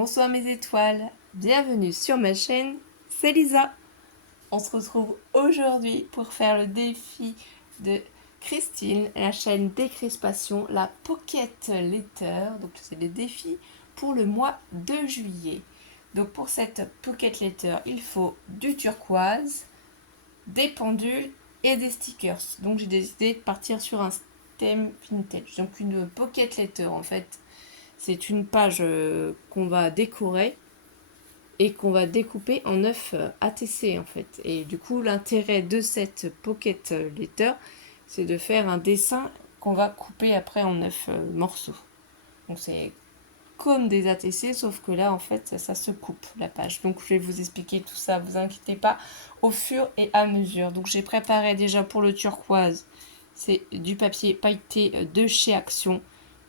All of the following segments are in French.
Bonsoir mes étoiles, bienvenue sur ma chaîne, c'est Lisa. On se retrouve aujourd'hui pour faire le défi de Christine, la chaîne Décrispation, la Pocket Letter. Donc c'est le défi pour le mois de juillet. Donc pour cette Pocket Letter, il faut du turquoise, des pendules et des stickers. Donc j'ai décidé de partir sur un thème vintage. Donc une Pocket Letter en fait. C'est une page qu'on va décorer et qu'on va découper en 9 ATC en fait. Et du coup, l'intérêt de cette Pocket Letter, c'est de faire un dessin qu'on va couper après en 9 morceaux. Donc c'est comme des ATC, sauf que là, en fait, ça se coupe la page. Donc je vais vous expliquer tout ça, vous inquiétez pas, au fur et à mesure. Donc j'ai préparé déjà pour le turquoise, c'est du papier pailleté de chez Action.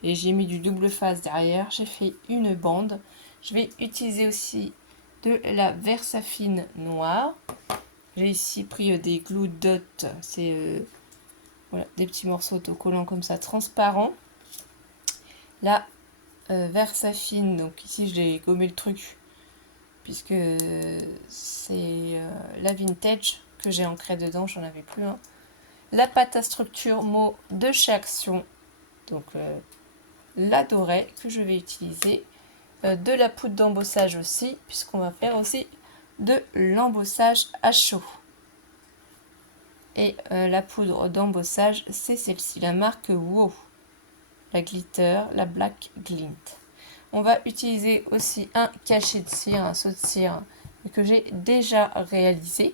Et j'ai mis du double face derrière. J'ai fait une bande. Je vais utiliser aussi de la Versafine noire. J'ai ici pris des glue dots. C'est voilà, des petits morceaux autocollants comme ça, transparents. La Versafine, donc ici j'ai gommé le truc. Puisque c'est la vintage que j'ai ancré dedans. J'en avais plus un. La pâte à structure mot de chez Action. Donc la dorée que je vais utiliser, de la poudre d'embossage aussi, puisqu'on va faire aussi de l'embossage à chaud. Et la poudre d'embossage, c'est celle-ci, la marque Wow, la glitter, la black glint. On va utiliser aussi un cachet de cire, un seau de cire que j'ai déjà réalisé.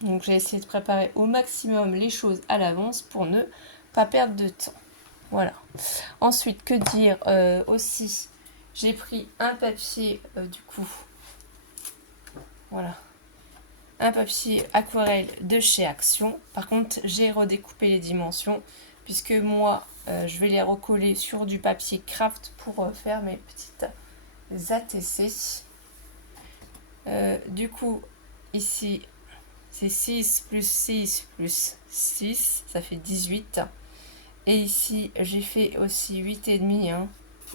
Donc j'ai essayé de préparer au maximum les choses à l'avance pour ne pas perdre de temps. Voilà. Ensuite, que dire aussi, j'ai pris un papier du coup. Voilà. Un papier aquarelle de chez Action. Par contre, j'ai redécoupé les dimensions puisque moi, je vais les recoller sur du papier craft pour faire mes petites ATC. Du coup, ici, c'est 6 plus 6 plus 6, ça fait 18. Et ici, j'ai fait aussi 8,5 hein,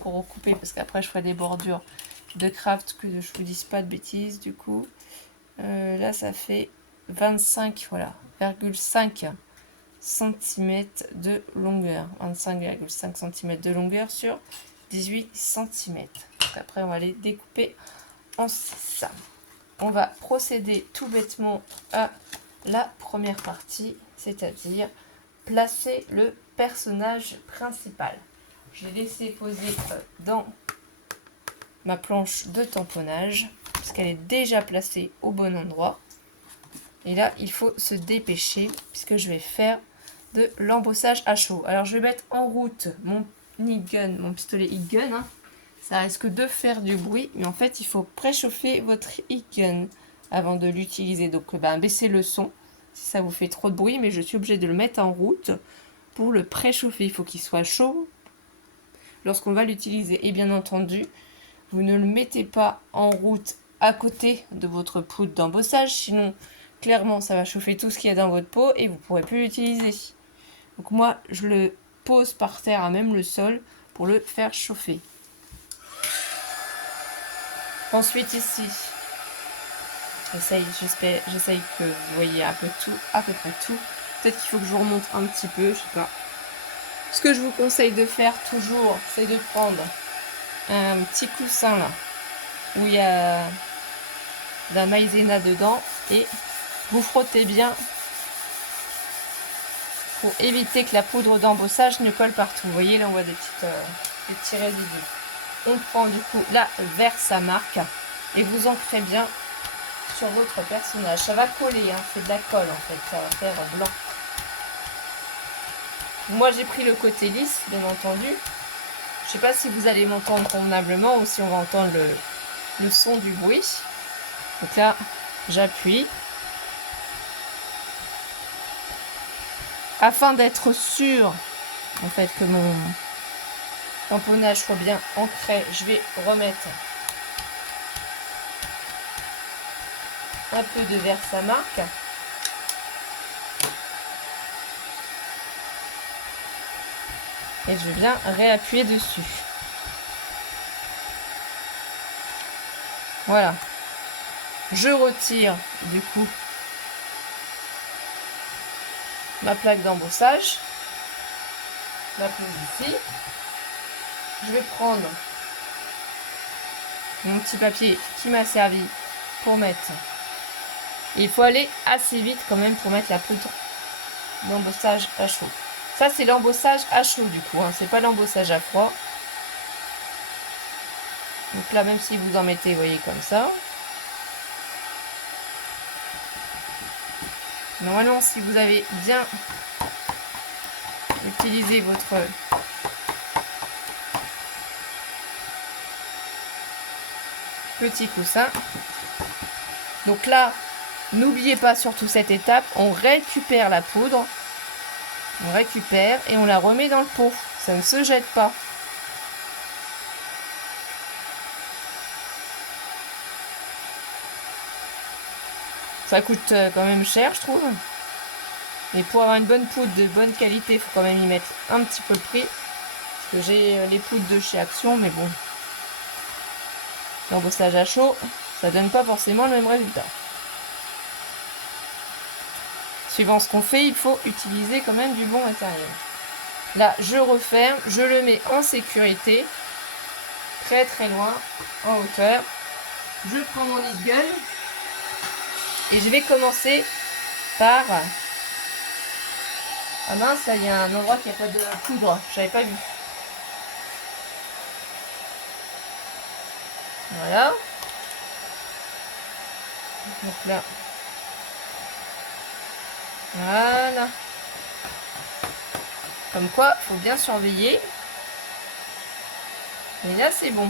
pour recouper, parce qu'après, je ferai des bordures de craft, que je vous dise pas de bêtises, du coup. Là, ça fait 25, voilà, 5 cm de longueur. 25,5 cm de longueur sur 18 cm. Donc après, on va les découper en 6. On va procéder tout bêtement à la première partie, c'est-à-dire placer le personnage principal. Je l'ai laissé poser dans ma planche de tamponnage, puisqu'elle est déjà placée au bon endroit. Et là, il faut se dépêcher, puisque je vais faire de l'embossage à chaud. Alors, je vais mettre en route mon e-gun, mon pistolet e-gun. Hein. Ça risque de faire du bruit, mais en fait, il faut préchauffer votre e-gun avant de l'utiliser. Donc, baissez le son si ça vous fait trop de bruit, mais je suis obligée de le mettre en route pour le préchauffer. Il faut qu'il soit chaud lorsqu'on va l'utiliser. Et bien entendu, vous ne le mettez pas en route à côté de votre poudre d'embossage, sinon clairement ça va chauffer tout ce qu'il y a dans votre pot et vous ne pourrez plus l'utiliser. Donc moi, je le pose par terre à même le sol pour le faire chauffer. Ensuite ici, j'essaye que vous voyez à peu près tout. Peut-être qu'il faut que je vous remonte un petit peu, je sais pas. Ce que je vous conseille de faire toujours, c'est de prendre un petit coussin là, où il y a de la maïzena dedans, et vous frottez bien pour éviter que la poudre d'embossage ne colle partout. Vous voyez, là on voit des petits résidus. On prend du coup la Versamark et vous ancrez bien sur votre personnage. Ça va coller, hein, c'est de la colle en fait, ça va faire blanc. Moi j'ai pris le côté lisse, bien entendu. Je sais pas si vous allez m'entendre convenablement ou si on va entendre le son du bruit. Donc là, j'appuie. Afin d'être sûr en fait que mon tamponnage soit bien ancré, je vais remettre un peu de Versamark. Et je viens réappuyer dessus. Voilà. Je retire du coup ma plaque d'embossage. Je la pose ici. Je vais prendre mon petit papier qui m'a servi pour mettre. Et il faut aller assez vite quand même pour mettre la poudre d'embossage à chaud. Ça c'est l'embossage à chaud du coup, hein. C'est pas l'embossage à froid. Donc là, même si vous en mettez, vous voyez, comme ça. Normalement, si vous avez bien utilisé votre petit coussin. Donc là, n'oubliez pas surtout cette étape, on récupère la poudre. On récupère et on la remet dans le pot. Ça ne se jette pas. Ça coûte quand même cher, je trouve. Mais pour avoir une bonne poudre de bonne qualité, il faut quand même y mettre un petit peu le prix. Parce que j'ai les poudres de chez Action, mais bon. L'embossage à chaud, ça donne pas forcément le même résultat. Suivant ce qu'on fait, il faut utiliser quand même du bon matériel. Là, je referme, je le mets en sécurité. Très très loin, en hauteur. Je prends mon Eagle. Et je vais commencer par... Ah mince, là, il y a un endroit qui n'a pas de poudre. J'avais pas vu. Voilà. Donc là. Voilà. Comme quoi, il faut bien surveiller. Et là, c'est bon.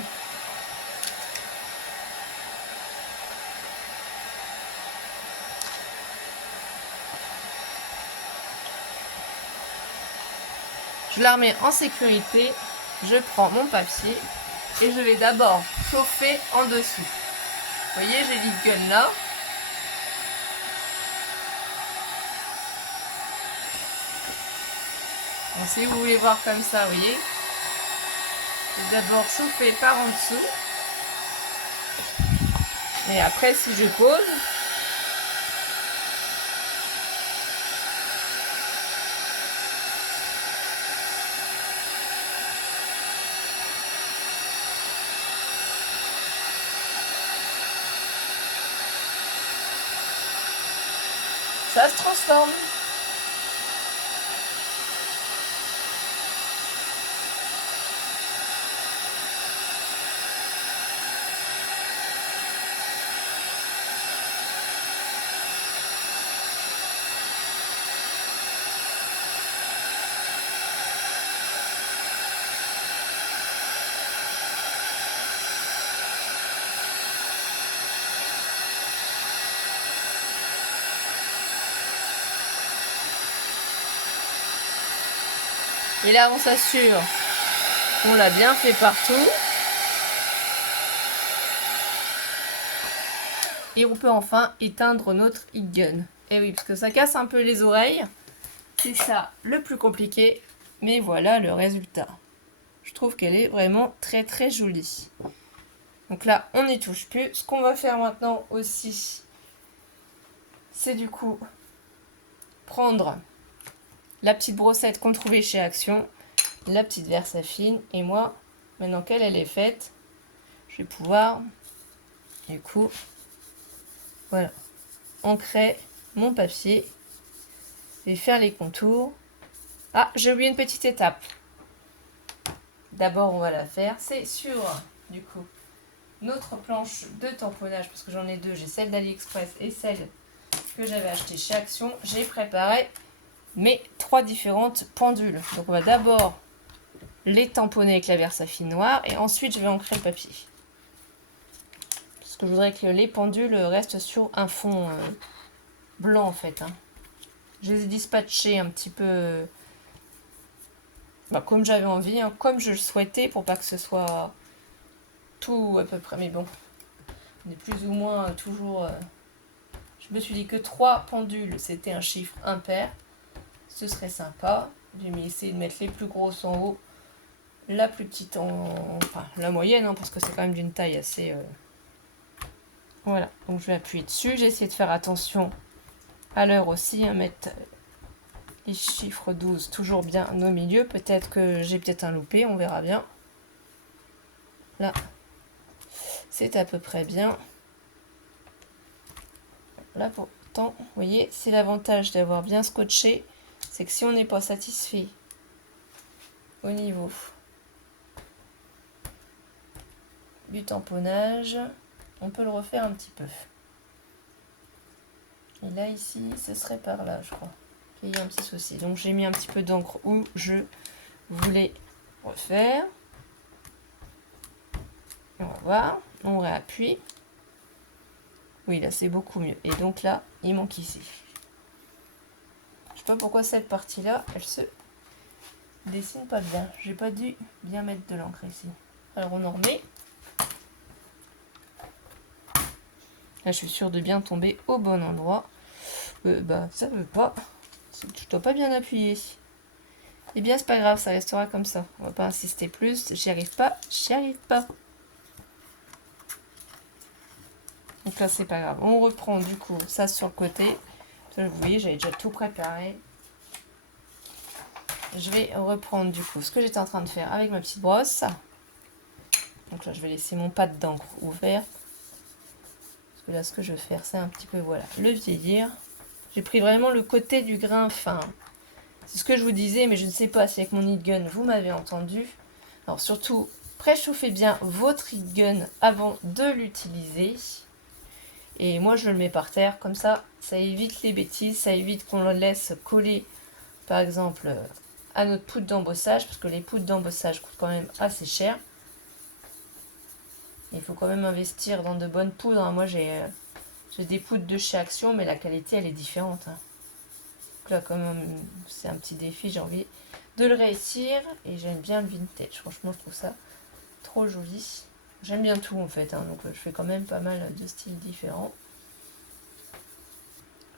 Je la remets en sécurité. Je prends mon papier. Et je vais d'abord chauffer en dessous. Vous voyez, j'ai l'Eagle là. Donc, si vous voulez voir comme ça, vous voyez. Je vais d'abord chauffer par en dessous. Et après, si je pose, ça se transforme. Et là, on s'assure qu'on l'a bien fait partout. Et on peut enfin éteindre notre heat gun. Et oui, parce que ça casse un peu les oreilles. C'est ça le plus compliqué. Mais voilà le résultat. Je trouve qu'elle est vraiment très très jolie. Donc là, on n'y touche plus. Ce qu'on va faire maintenant aussi, c'est du coup prendre la petite brossette qu'on trouvait chez Action, la petite Versafine, et moi, maintenant qu'elle est faite, je vais pouvoir, du coup, voilà, ancrer mon papier et faire les contours. Ah, j'ai oublié une petite étape. D'abord, on va la faire, c'est sur, du coup, notre planche de tamponnage, parce que j'en ai deux, j'ai celle d'AliExpress et celle que j'avais achetée chez Action. J'ai préparé mes 3 différentes pendules. Donc on va d'abord les tamponner avec la Versafine noire et ensuite je vais ancrer le papier. Parce que je voudrais que les pendules restent sur un fond blanc en fait. Hein. Je les ai dispatchées un petit peu comme j'avais envie, hein, comme je le souhaitais pour pas que ce soit tout à peu près. Mais bon, on est plus ou moins toujours... Je me suis dit que 3 pendules c'était un chiffre impair. Ce serait sympa. J'ai essayé de mettre les plus grosses en haut la plus petite enfin la moyenne, hein, parce que c'est quand même d'une taille assez... Voilà, donc je vais appuyer dessus. J'ai essayé de faire attention à l'heure aussi, hein, mettre les chiffres 12 toujours bien au milieu. Peut-être que j'ai peut-être un loupé, on verra bien. Là, c'est à peu près bien. Là, pourtant, vous voyez, c'est l'avantage d'avoir bien scotché, c'est que si on n'est pas satisfait au niveau du tamponnage, on peut le refaire un petit peu. Et là, ici, ce serait par là, je crois, qu'il y a un petit souci. Donc, j'ai mis un petit peu d'encre où je voulais refaire. On va voir, on réappuie. Oui, là, c'est beaucoup mieux. Et donc là, il manque ici. Je sais pas pourquoi cette partie-là, elle se dessine pas bien. J'ai pas dû bien mettre de l'encre ici. Alors, on en remet. Là, je suis sûre de bien tomber au bon endroit. Ça veut pas. Je dois pas bien appuyer. Eh bien, c'est pas grave, ça restera comme ça. On va pas insister plus. J'y arrive pas, j'y arrive pas. Donc là, c'est pas grave. On reprend du coup ça sur le côté. Ça, vous voyez, j'avais déjà tout préparé. Je vais reprendre du coup ce que j'étais en train de faire avec ma petite brosse. Donc là, je vais laisser mon pad d'encre ouvert. Parce que là, ce que je vais faire, c'est un petit peu, voilà, le vieillir. J'ai pris vraiment le côté du grain fin. C'est ce que je vous disais, mais je ne sais pas si avec mon heat gun, vous m'avez entendu. Alors surtout, préchauffez bien votre heat gun avant de l'utiliser. Et moi, je le mets par terre, comme ça évite les bêtises, ça évite qu'on le laisse coller, par exemple, à notre poudre d'embossage, parce que les poudres d'embossage coûtent quand même assez cher. Il faut quand même investir dans de bonnes poudres, hein. Moi, j'ai des poudres de chez Action, mais la qualité, elle est différente, hein. Donc là, comme c'est un petit défi, j'ai envie de le réussir. Et j'aime bien le vintage. Franchement, je trouve ça trop joli. J'aime bien tout, en fait, hein. Donc je fais quand même pas mal de styles différents.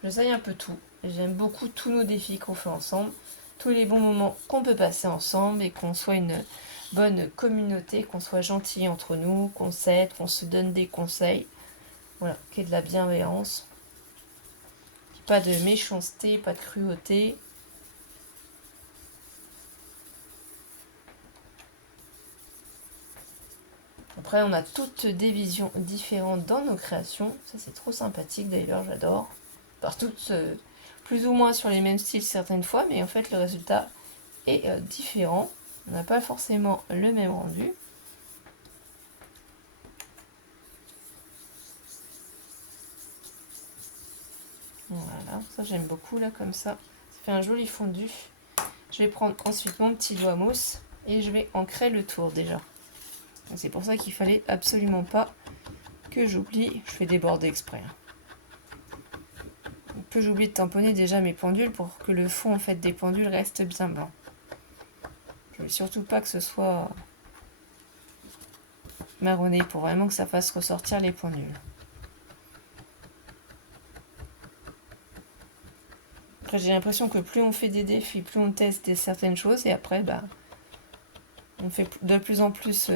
J'essaye un peu tout. J'aime beaucoup tous nos défis qu'on fait ensemble. Tous les bons moments qu'on peut passer ensemble. Et qu'on soit une bonne communauté. Qu'on soit gentil entre nous. Qu'on s'aide. Qu'on se donne des conseils. Voilà, qu'il y ait de la bienveillance. Pas de méchanceté, pas de cruauté. Après, on a toutes des visions différentes dans nos créations. Ça, c'est trop sympathique d'ailleurs, j'adore. Par toutes plus ou moins sur les mêmes styles certaines fois, mais en fait, le résultat est différent. On n'a pas forcément le même rendu. Voilà, ça j'aime beaucoup là comme ça. Ça fait un joli fondu. Je vais prendre ensuite mon petit doigt mousse et je vais ancrer le tour déjà. C'est pour ça qu'il fallait absolument pas que j'oublie. Je fais déborder exprès. Que j'oublie de tamponner déjà mes pendules pour que le fond en fait des pendules reste bien blanc. Je veux surtout pas que ce soit marronné pour vraiment que ça fasse ressortir les pendules. Après, j'ai l'impression que plus on fait des défis, plus on teste certaines choses et après, on fait de plus en plus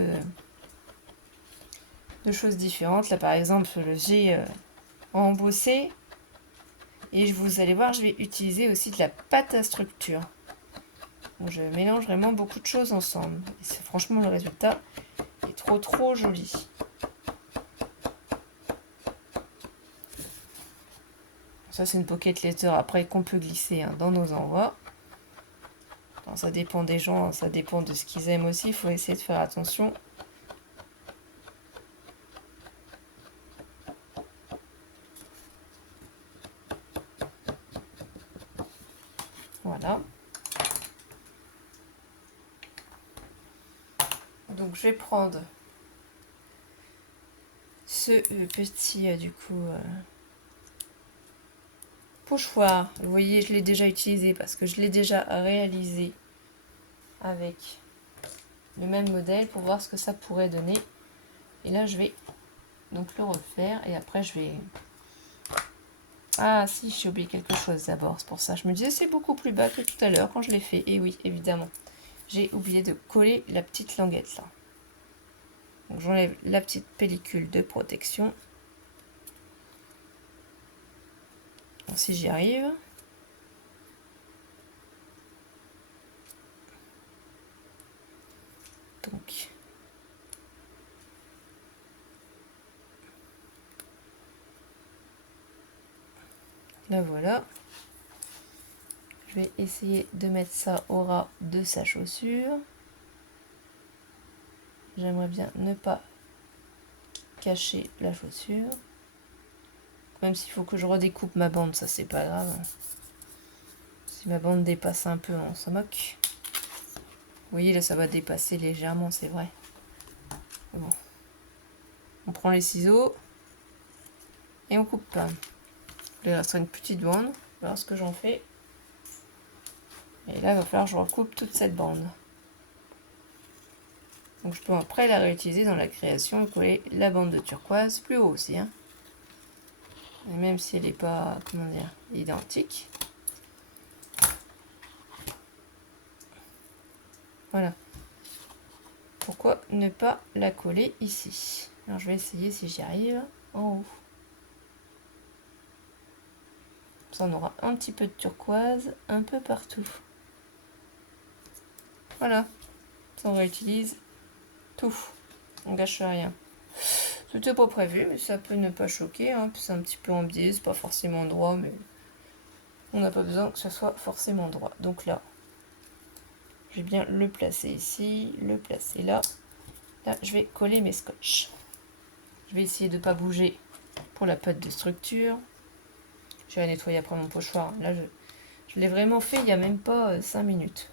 de choses différentes. Là, par exemple, j'ai embossé et vous allez voir, je vais utiliser aussi de la pâte à structure. Donc, je mélange vraiment beaucoup de choses ensemble. Et franchement, le résultat est trop joli. Ça, c'est une pocket letter après qu'on peut glisser dans nos envois. Alors, ça dépend des gens, ça dépend de ce qu'ils aiment aussi. Il faut essayer de faire attention. Voilà. Donc, je vais prendre ce petit, du coup, pochoir. Vous voyez, je l'ai déjà utilisé parce que je l'ai déjà réalisé avec le même modèle pour voir ce que ça pourrait donner. Et là, je vais donc le refaire et après, je vais... Ah si, j'ai oublié quelque chose d'abord, c'est pour ça. Je me disais, c'est beaucoup plus bas que tout à l'heure quand je l'ai fait. Et oui, évidemment. j'ai oublié de coller la petite languette là. Donc j'enlève la petite pellicule de protection. Donc, si j'y arrive. Donc là voilà. Je vais essayer de mettre ça au ras de sa chaussure. J'aimerais bien ne pas cacher la chaussure. Même s'il faut que je redécoupe ma bande, ça c'est pas grave. Si ma bande dépasse un peu, on s'en moque. Vous voyez là, ça va dépasser légèrement, c'est vrai. Bon. On prend les ciseaux et on coupe. Il restera une petite bande. Voilà ce que j'en fais. Et là, il va falloir que je recoupe toute cette bande. Donc je peux après la réutiliser dans la création et coller la bande de turquoise plus haut aussi. Hein. Et même si elle n'est pas, comment dire, identique. Voilà. Pourquoi ne pas la coller ici? Alors je vais essayer si j'y arrive en haut. Ça, on aura un petit peu de turquoise un peu partout. Voilà. Ça, on réutilise tout. On gâche rien. C'était pas prévu, mais ça peut ne pas choquer. Hein. C'est un petit peu en biais, c'est pas forcément droit, mais on n'a pas besoin que ce soit forcément droit. Donc là, je vais bien le placer ici, le placer là. Là, je vais coller mes scotch. Je vais essayer de ne pas bouger pour la pâte de structure. Je vais la nettoyer après mon pochoir. Là, je l'ai vraiment fait il n'y a même pas 5 minutes.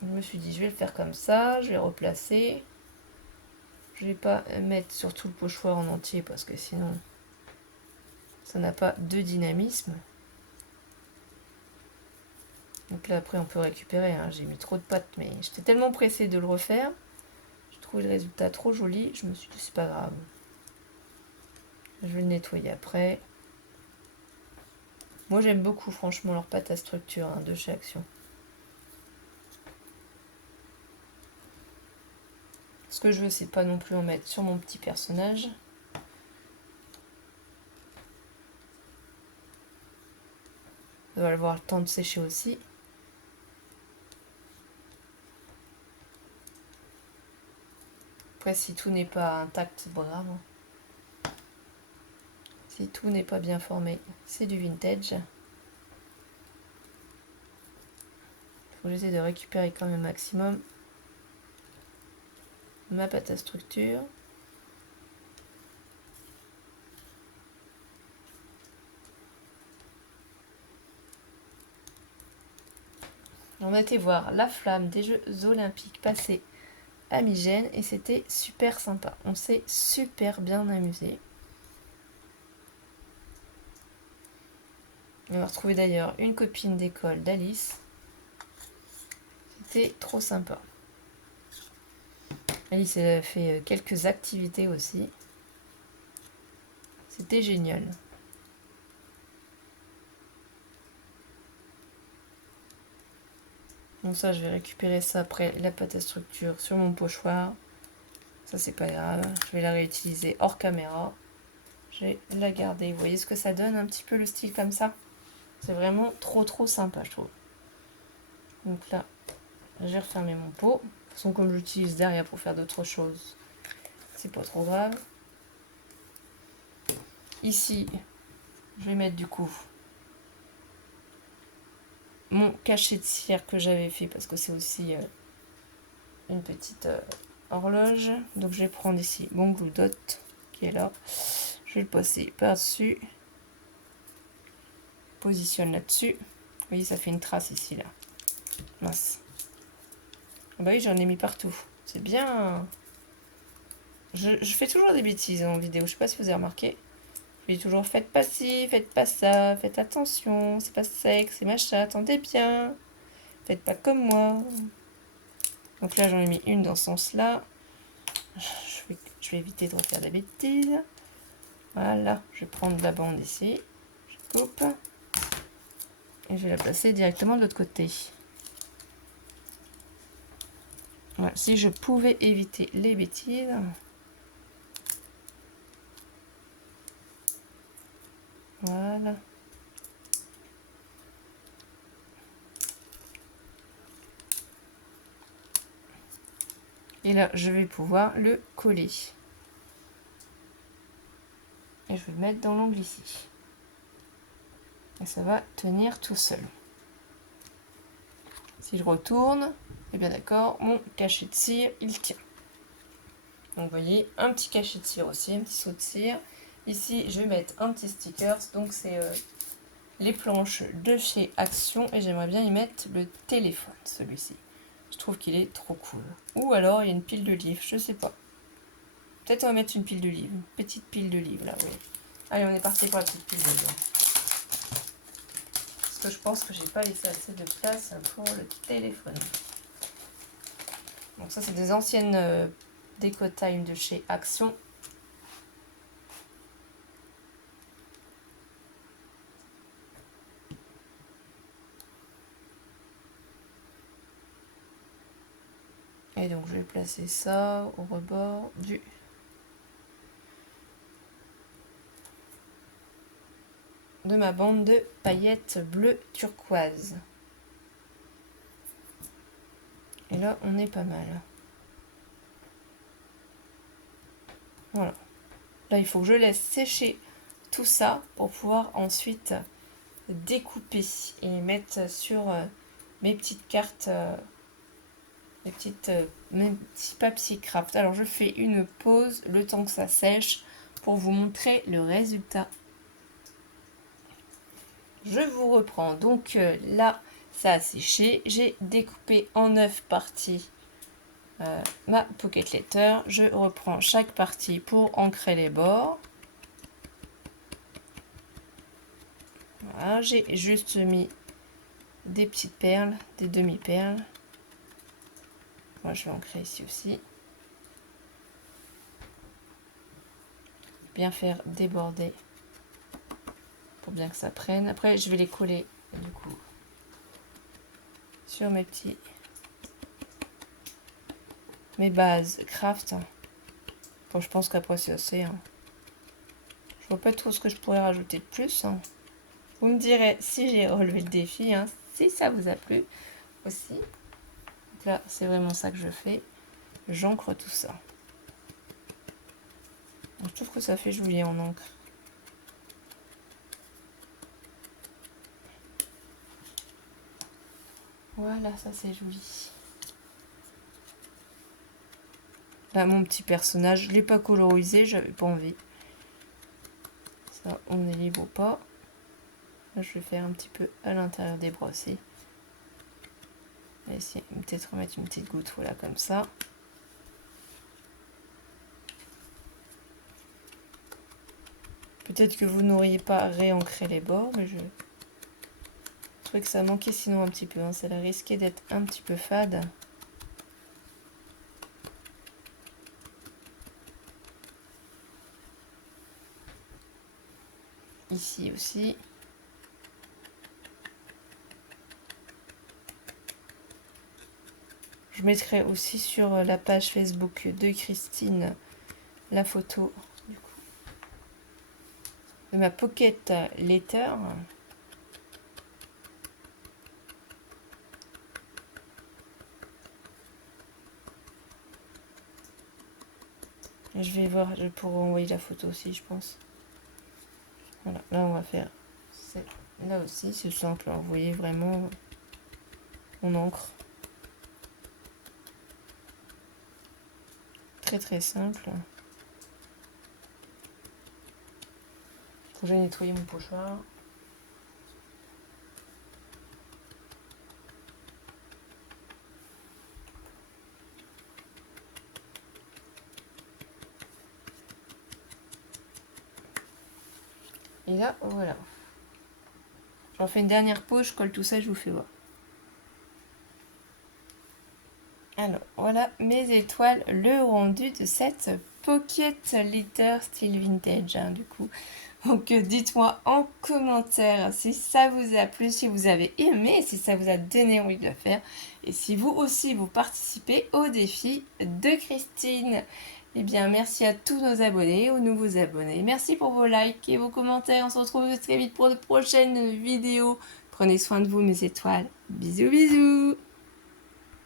Je me suis dit, je vais le faire comme ça. Je vais replacer. Je ne vais pas mettre sur tout le pochoir en entier parce que sinon, ça n'a pas de dynamisme. Donc là, après, on peut récupérer. Hein. J'ai mis trop de pâte, mais j'étais tellement pressée de le refaire. J'ai trouvé le résultat trop joli. Je me suis dit, c'est pas grave. Je vais le nettoyer après. Moi, j'aime beaucoup, franchement, leur pâte à structure hein, de chez Action. Ce que je veux, c'est pas non plus en mettre sur mon petit personnage. Ça va avoir le temps de sécher aussi. Après, si tout n'est pas intact, c'est pas grave. Si tout n'est pas bien formé, c'est du vintage. Il faut que j'essaie de récupérer quand même un maximum ma pâte à structure. On a été voir la flamme des Jeux Olympiques passer à Migène et c'était super sympa. On s'est super bien amusé. On a retrouvé d'ailleurs une copine d'école d'Alice. C'était trop sympa. Alice elle a fait quelques activités aussi. C'était génial. Donc ça, je vais récupérer ça après la pâte à structure sur mon pochoir. Ça, c'est pas grave. Je vais la réutiliser hors caméra. Je vais la garder. Vous voyez ce que ça donne un petit peu le style comme ça? C'est vraiment trop sympa, je trouve. Donc là, j'ai refermé mon pot. De toute façon, comme j'utilise derrière pour faire d'autres choses, c'est pas trop grave. Ici, je vais mettre du coup mon cachet de cire que j'avais fait parce que c'est aussi une petite horloge. Donc je vais prendre ici mon glue dot qui est là. Je vais le passer par-dessus. Positionne là-dessus. Vous voyez, ça fait une trace ici, là. Mince. Ah bah oui, j'en ai mis partout. C'est bien. Je fais toujours des bêtises en vidéo. Je sais pas si vous avez remarqué. Je dis toujours, faites pas ci, faites pas ça, faites attention, c'est pas sec, c'est machin, attendez bien. Faites pas comme moi. Donc là, j'en ai mis une dans ce sens-là. Je vais éviter de refaire des bêtises. Voilà, je vais prendre la bande ici. Je coupe. Et je vais la placer directement de l'autre côté. Voilà, si je pouvais éviter les bêtises. Voilà. Et là, je vais pouvoir le coller. Et je vais le mettre dans l'angle ici. Et ça va tenir tout seul. Si je retourne, et bien d'accord, mon cachet de cire, il tient. Donc vous voyez, un petit cachet de cire aussi, un petit saut de cire. Ici, je vais mettre un petit sticker, donc c'est les planches de chez Action. Et j'aimerais bien y mettre le téléphone, celui-ci. Je trouve qu'il est trop cool. Ou alors, il y a une pile de livres, je sais pas. Peut-être on va mettre une pile de livres, une petite pile de livres là, oui. Allez, on est parti pour la petite pile de livres. Parce que je pense que j'ai pas laissé assez de place pour le téléphone. Donc ça, c'est des anciennes déco time de chez Action. Et donc, je vais placer ça au rebord de ma bande de paillettes bleues turquoise. Et là, on est pas mal. Voilà. Là, il faut que je laisse sécher tout ça pour pouvoir ensuite découper et mettre sur mes petites cartes, mes petits papiers craft. Alors, je fais une pause le temps que ça sèche pour vous montrer le résultat. Je vous reprends. Donc là, ça a séché. J'ai découpé en 9 parties ma pocket letter. Je reprends chaque partie pour ancrer les bords. Voilà, j'ai juste mis des petites perles, des demi-perles. Moi, je vais ancrer ici aussi. Bien faire déborder pour bien que ça prenne. Après, je vais les coller du coup sur mes bases craft. Bon, je pense qu'après c'est assez. Je vois pas trop ce que je pourrais rajouter de plus. Vous me direz si j'ai relevé le défi, si ça vous a plu aussi. Donc là, c'est vraiment ça que je fais. J'encre tout ça. Donc, je trouve que ça fait joli en encre. Voilà, ça c'est joli. Là, mon petit personnage, je ne l'ai pas colorisé, j'avais pas envie. Ça, on est libre ou pas. Là, je vais faire un petit peu à l'intérieur des bras aussi. On va essayer peut-être remettre une petite goutte, voilà, comme ça. Peut-être que vous n'auriez pas réancré les bords, mais je trouvais que ça manquait sinon un petit peu. Ça a risqué d'être un petit peu fade. Ici aussi. Je mettrai aussi sur la page Facebook de Christine la photo du coup, de ma pocket letter. Je vais voir, je pourrai envoyer la photo aussi, je pense. Voilà, là on va faire. Là aussi, c'est simple, vous voyez vraiment, on encre. Très très simple. Faut que j'aille nettoyer mon pochoir. Et là, voilà. J'en fais une dernière pause, je colle tout ça, je vous fais voir. Alors, voilà mes étoiles, le rendu de cette Pocket Letter style vintage, du coup. Donc dites-moi en commentaire si ça vous a plu, si vous avez aimé, si ça vous a donné envie de le faire. Et si vous aussi vous participez au défi de Christine. Eh bien merci à tous nos abonnés, aux nouveaux abonnés. Merci pour vos likes et vos commentaires. On se retrouve très vite pour de prochaines vidéos. Prenez soin de vous mes étoiles. Bisous bisous.